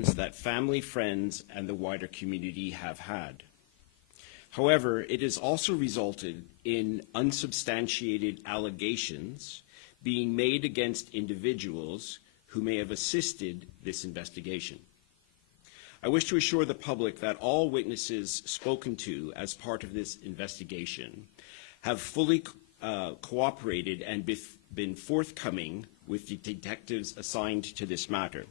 concerns that family, friends, and the wider community have had. However, it has also resulted in unsubstantiated allegations being made against individuals who may have assisted this investigation. I wish to assure the public that all witnesses spoken to as part of this investigation have fully cooperated and been forthcoming with the detectives assigned to this matter.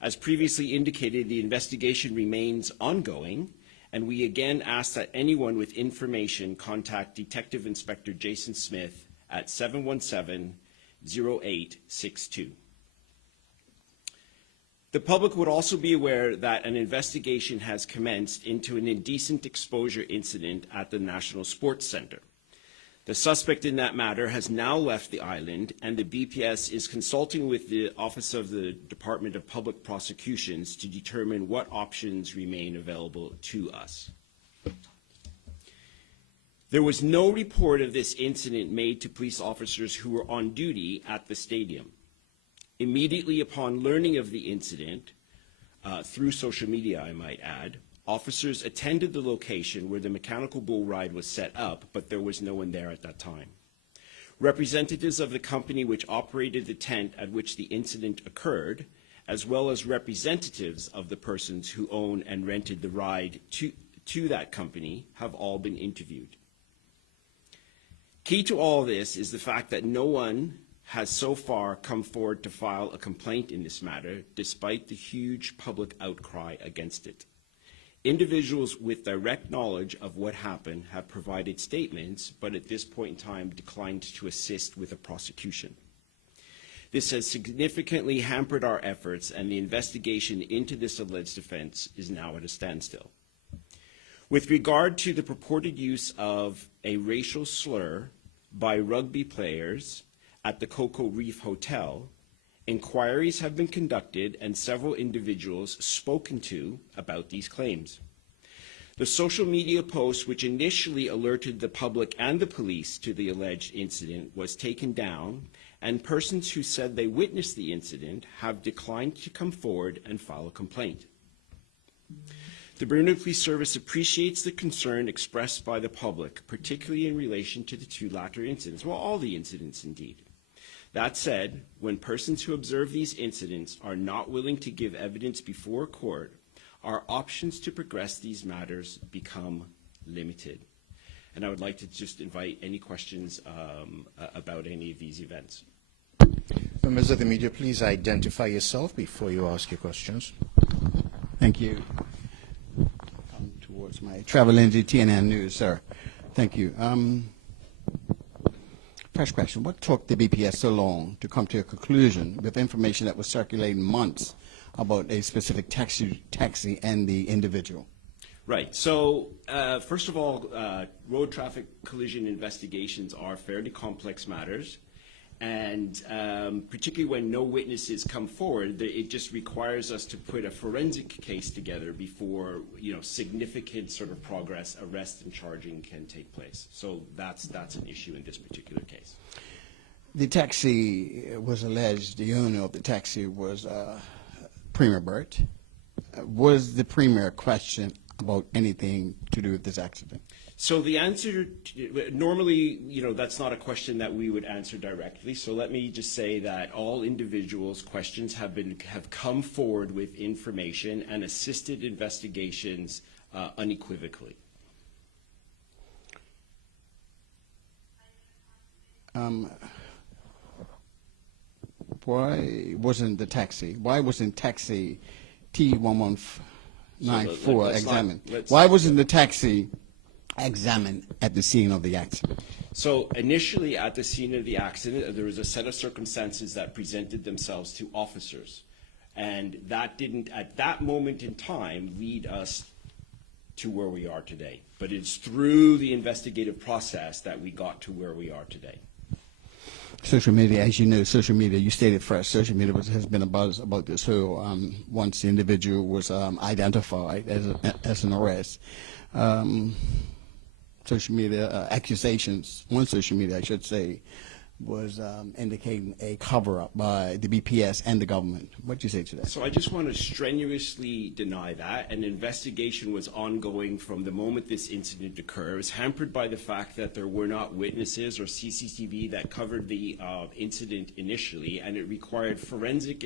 As previously indicated, the investigation remains ongoing, and we again ask that anyone with information contact Detective Inspector Jason Smith at 717-0862. The public would also be aware that an investigation has commenced into an indecent exposure incident at the National Sports Centre. The suspect in that matter has now left the island, and the BPS is consulting with the Office of the Department of Public Prosecutions to determine what options remain available to us. There was no report of this incident made to police officers who were on duty at the stadium. Immediately upon learning of the incident, through social media I might add, officers attended the location where the mechanical bull ride was set up, but there was no one there at that time. Representatives of the company which operated the tent at which the incident occurred, as well as representatives of the persons who own and rented the ride to that company, have all been interviewed. Key to all this is the fact that no one has so far come forward to file a complaint in this matter, despite the huge public outcry against it. Individuals with direct knowledge of what happened have provided statements, but at this point in time declined to assist with a prosecution. This has significantly hampered our efforts, and the investigation into this alleged offense is now at a standstill. With regard to the purported use of a racial slur by rugby players at the Cocoa Reef Hotel, inquiries have been conducted and several individuals spoken to about these claims. The social media post which initially alerted the public and the police to the alleged incident was taken down, and persons who said they witnessed the incident have declined to come forward and file a complaint. The Bermuda Police Service appreciates the concern expressed by the public, particularly in relation to the two latter incidents, well, all the incidents indeed. That said, when persons who observe these incidents are not willing to give evidence before court, our options to progress these matters become limited. And I would like to just invite any questions about any of these events. Members of the media, please identify yourself before you ask your questions. Thank you. Come towards my travel into TNN News, sir. Thank you. First question, what took the BPS so long to come to a conclusion with information that was circulating months about a specific taxi and the individual? Right. So first of all, road traffic collision investigations are fairly complex matters. And particularly when no witnesses come forward, it just requires us to put a forensic case together before significant sort of progress, arrest, and charging can take place. So that's an issue in this particular case. The taxi was alleged, the owner of the taxi was Premier Burt. Was the Premier questioned about anything to do with this accident? So the answer, normally, that's not a question that we would answer directly. So let me just say that all individuals' questions have come forward with information and assisted investigations unequivocally. Why wasn't taxi T1194 examined? Why wasn't the taxi examined at the scene of the accident? So initially at the scene of the accident, there was a set of circumstances that presented themselves to officers. And that didn't, at that moment in time, lead us to where we are today. But it's through the investigative process that we got to where we are today. Social media, as you know, you stated first, social media has been a buzz about this. So once the individual was identified as an arrest, social media accusations on social media, I should say, was indicating a cover-up by the BPS and the government. What do you say to that? So I just want to strenuously deny that. An investigation was ongoing from the moment this incident occurred. It was hampered by the fact that there were not witnesses or CCTV that covered the incident initially, and it required forensic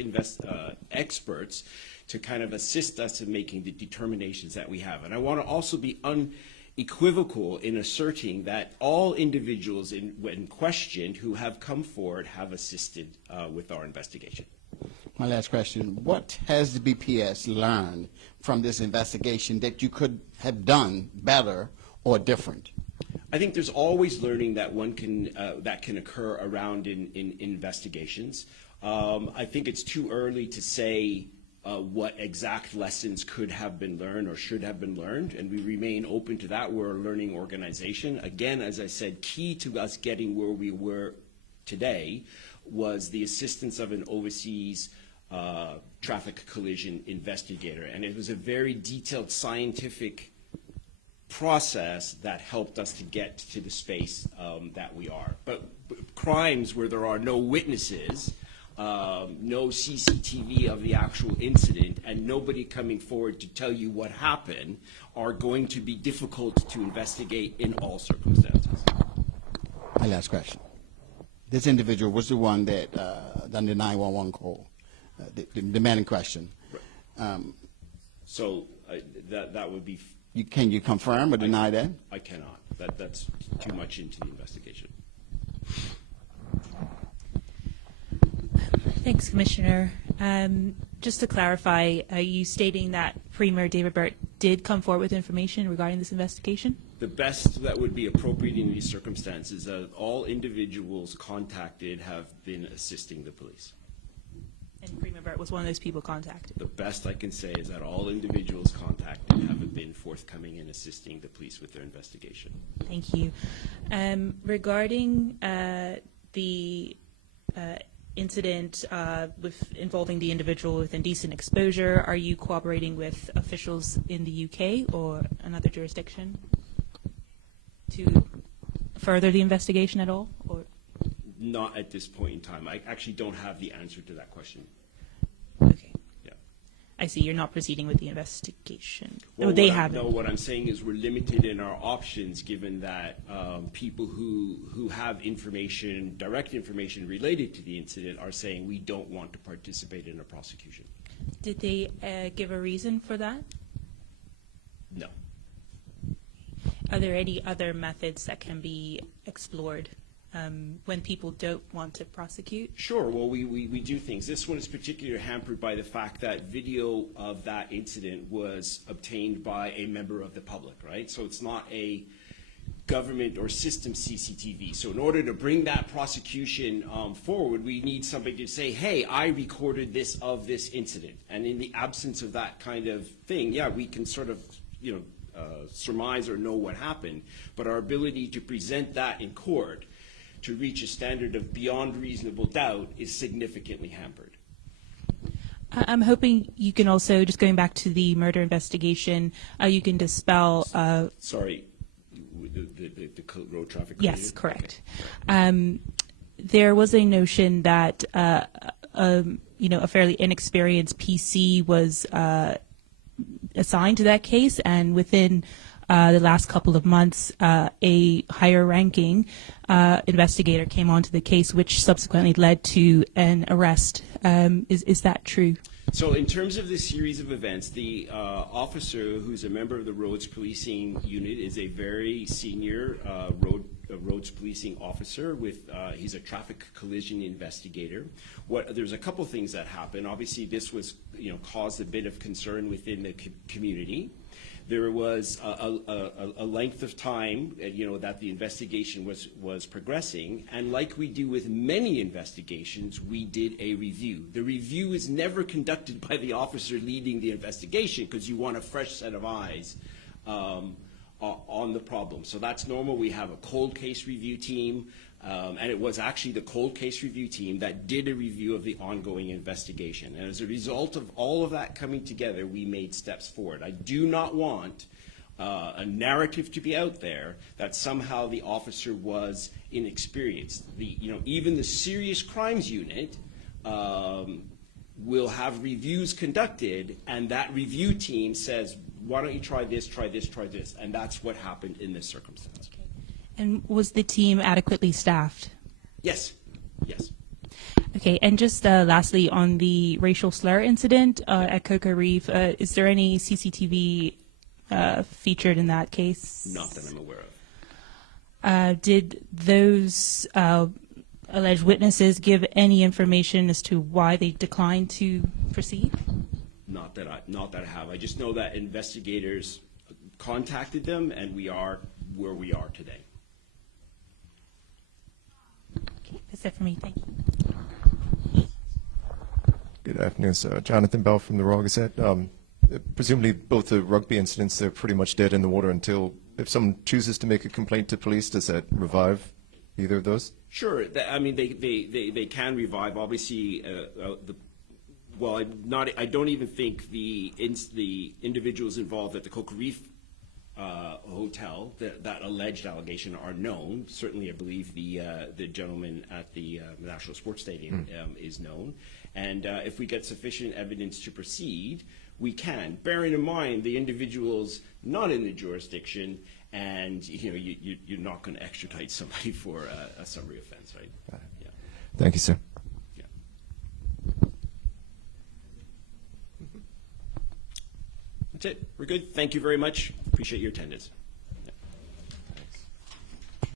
experts to kind of assist us in making the determinations that we have. And I want to also be unequivocal in asserting that all individuals when questioned who have come forward have assisted with our investigation. My last question, what has the BPS learned from this investigation that you could have done better or different? I think there's always learning that one can that can occur around in investigations. I think it's too early to say what exact lessons could have been learned or should have been learned, and we remain open to that. We're a learning organization. Again, as I said, key to us getting where we were today was the assistance of an overseas traffic collision investigator, and it was a very detailed scientific process that helped us to get to the space that we are. But crimes where there are no witnesses, no CCTV of the actual incident, and nobody coming forward to tell you what happened are going to be difficult to investigate in all circumstances. My last question. This individual was the one that done the 911 call, the man in question. So that would be... Can you confirm or deny that? I cannot. That's too much into the investigation. Thanks, Commissioner. Just to clarify, are you stating that Premier David Burt did come forward with information regarding this investigation? The best that would be appropriate in these circumstances, all individuals contacted have been assisting the police. And Premier Burt was one of those people contacted? The best I can say is that all individuals contacted have been forthcoming in assisting the police with their investigation. Thank you. Regarding the incident involving the individual with indecent exposure, are you cooperating with officials in the UK or another jurisdiction to further the investigation at all? Or? Not at this point in time. I actually don't have the answer to that question. Okay. Yeah. I see. You're not proceeding with the investigation. Well, they haven't. No, what I'm saying is we're limited in our options given that people who have information, direct information related to the incident are saying we don't want to participate in a prosecution. Did they give a reason for that? No. Are there any other methods that can be explored when people don't want to prosecute? Sure. Well, we do things. This one is particularly hampered by the fact that video of that incident was obtained by a member of the public, right? So it's not a government or system CCTV. So in order to bring that prosecution forward, we need somebody to say, hey, I recorded this of this incident. And in the absence of that kind of thing, yeah, we can sort of, surmise or know what happened. But our ability to present that in court to reach a standard of beyond reasonable doubt is significantly hampered. I'm hoping you can also, just going back to the murder investigation, you can dispel... Sorry, the road traffic... Yes, correct. Okay. There was a notion that, a fairly inexperienced PC was assigned to that case, and within the last couple of months, a higher-ranking investigator came onto the case, which subsequently led to an arrest. Is that true? So in terms of this series of events, the officer who's a member of the roads policing unit is a very senior roads policing officer. He's a traffic collision investigator. There's a couple things that happened. Obviously, this was caused a bit of concern within the community. There was a length of time, that the investigation was progressing, and like we do with many investigations, we did a review. The review is never conducted by the officer leading the investigation because you want a fresh set of eyes on the problem. So that's normal. We have a cold case review team, and it was actually the cold case review team that did a review of the ongoing investigation. And as a result of all of that coming together, we made steps forward. I do not want a narrative to be out there that somehow the officer was inexperienced. Even the serious crimes unit will have reviews conducted, and that review team says, why don't you try this, try this, try this, and that's what happened in this circumstance. And was the team adequately staffed? Yes, yes. Okay, and just lastly, on the racial slur incident at Cocoa Reef, is there any CCTV featured in that case? Not that I'm aware of. Did those alleged witnesses give any information as to why they declined to proceed? Not that I have. I just know that investigators contacted them, and we are where we are today. Okay, that's it for me. Thank you. Good afternoon, sir. Jonathan Bell from the Raw Gazette. Presumably both the rugby incidents, they're pretty much dead in the water until, if someone chooses to make a complaint to police, does that revive either of those? Sure. They can revive. Obviously, I don't even think the individuals involved at the Cocoa Reef hotel, that alleged allegation, are known. Certainly, I believe the gentleman at the National Sports Stadium is known. And if we get sufficient evidence to proceed, we can. Bearing in mind the individual's not in the jurisdiction, and you're not going to extradite somebody for a summary offense, right? Yeah. Thank you, sir. Yeah. That's it. We're good. Thank you very much. Appreciate your attendance.